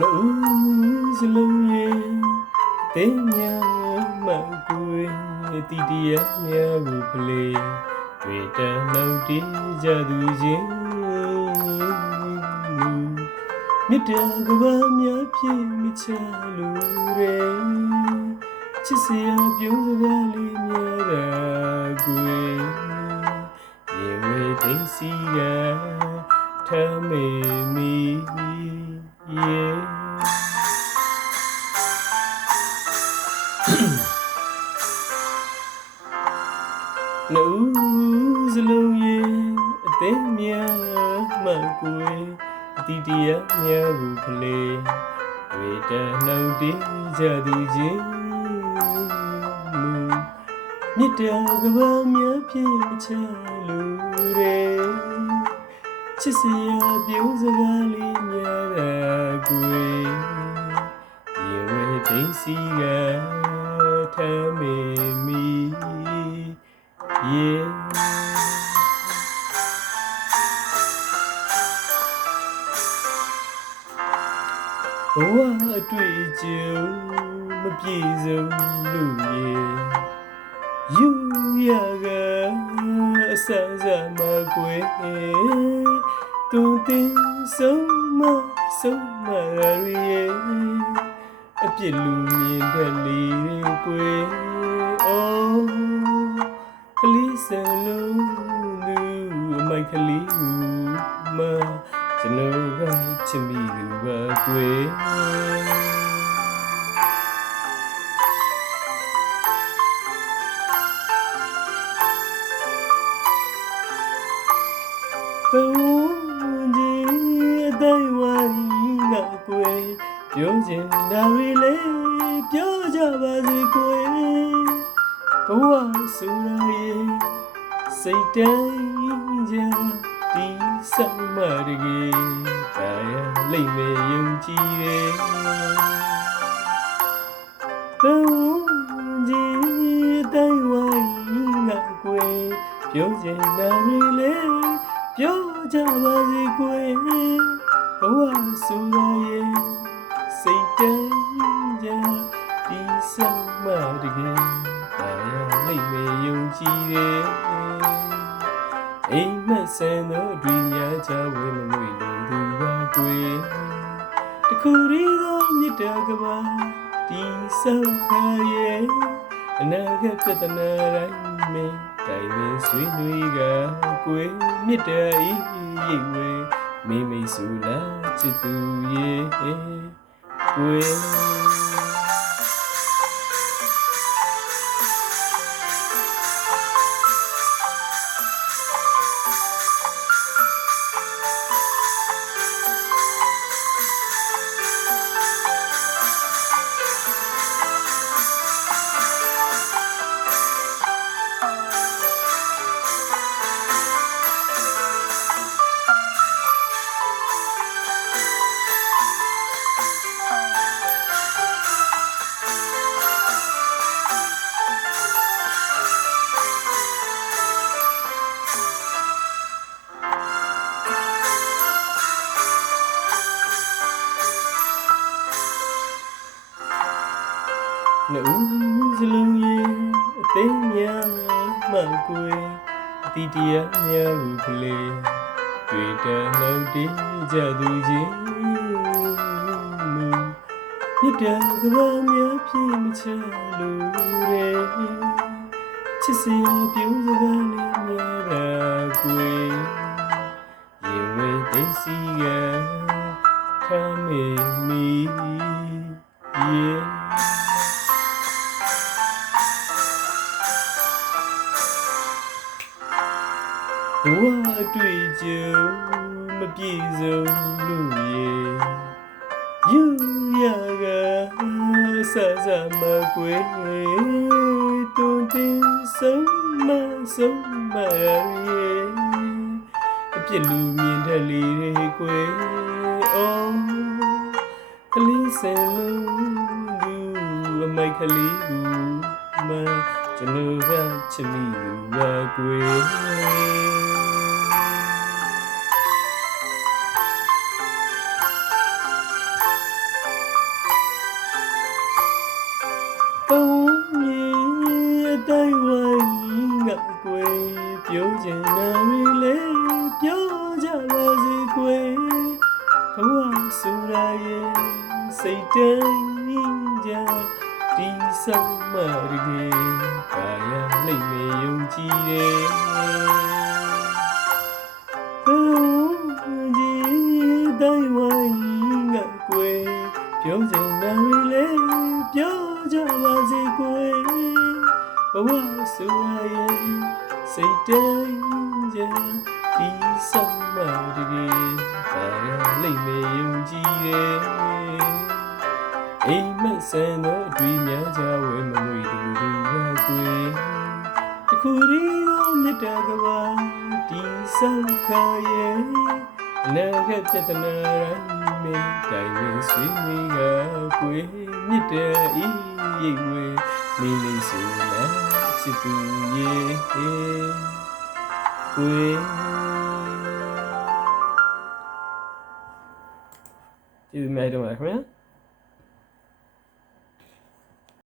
Nụ lông ye tế nhà mà quê ti tia nhà gu ple về ta lâu đi ra du duyên biết ra có ba mía phe mi cha lu re chỉ xe biểu ra li mía ra quê ye we tình si ga tha me mi ye Nụ lông ye tế nhà mà quê ti tia nhà gu ple về ta lâu đi ra du duyên biết ra có ba mía phe mi cha lu re chỉ xe biểu ra li mía ra quê ye we tình si ga tha me mi ye Waတွေ့ကြုံမပြေဆုံးလူရဲ့ယူရကအဆန်းဆန်းမကွယ်တူတင်ဆုံးမရဲ့အပြစ်လူမြင်တဲ့လေးကွယ်အော်ကလေးစလုံးလူအမိုက်ကလေးမကျွန်တော်ကချစ်မိလူပါကွယ်ပုံကြီးအတိုင်းဝိုင်းငါကွယ်ပြောချင်တာတွေလည်းပြောကြပါစေကွယ်ဘဝဆိုရရဲ့စိတ်တိုင်းကြဒီဆောင်မရကြီးတာရလိမ့်မယ်ယုံကြည်တယ်ပုံကြီးအတိုင်းဝိုင်းငါကွယ်ပြောချင်တာတွေလည်းပြောကြပါစေကွယ်ဘဝဆိုရရဲ့စိတ်တိုင်းကြဒီဆောင်မတကယ်တာရလိမ့်မယ်ယုံကြည်တယ်အိမ်မက်ဆန်သောတွေများချဝဲမမွေလို့သူပါကွယ်တခုရီသောမြတ်တာကပါဒီဆောင်ခါရဲ့အနာဂတ်ပြဿနာတိုင်းမင်းတိုင်ပင်ဆွေးနွေးကကွယ်မြတ်တာဤရိပ်ဝဲမိမိဆိုလားချစ်သူရဲ့ကွယ်Nụ lông ye tế nhà mà quê ti tia nhà gu ple về ta lâu đi ra du duyên biết ra có ba mía phe mi cha lu re chỉ xe biểu ra li mía ra quê ye we tình si ga tha me mi ye Waတွေ့ကြုံမပြေဆုံးလူရဲ့ယူရကအဆဆမကွယ်တူတင်ဆုံးမရဲ့အပြစ်လူမြင်တဲ့လေးတွေကွယ်အော်ကလေးစလုံးလူအမိုက်ကလေးမကျွန်တော်ကချစ်မိလူပါကွယ် Nụ ပြောချင်တာတွေလည်းပြောကြပါစေကွယ်ဘဝဆိုတာရဲ့စိတ်တိုင်းကြဒီဆောင်မရည်ကာယလိမ့်မေယုံကြည်တယ်ဘုရားကြီးတိုင်းဝိုင်းငါကွယ်ပြောချင်တာတွေလည်းပြောကြပါစေကွယ်ဘဝဆိုတာရဲ့စိတ်တိုင်းကြဒီဆောင်မရည်ကာယလိမ့်မေယုံကြည်တယ်အိမ်မက်ဆန်သောအတွေ့များကြဝဲမမွေတူတူပါကွယ်တခုရီသောမြတ်တာကဘာဒီဆောင်ခါရဲ့အနာဂတ်ပြဿနာတိုင်းမင်းတိုင်းနဲ့ဆွေးနွေးကကွယ်မြတ်တာဤရိတ်ဝဲနေနေဆိုလာချစ်သူရဲ့ကွယ်ကျေးဇူးများတင်ပါတယ်ခင်ဗျာ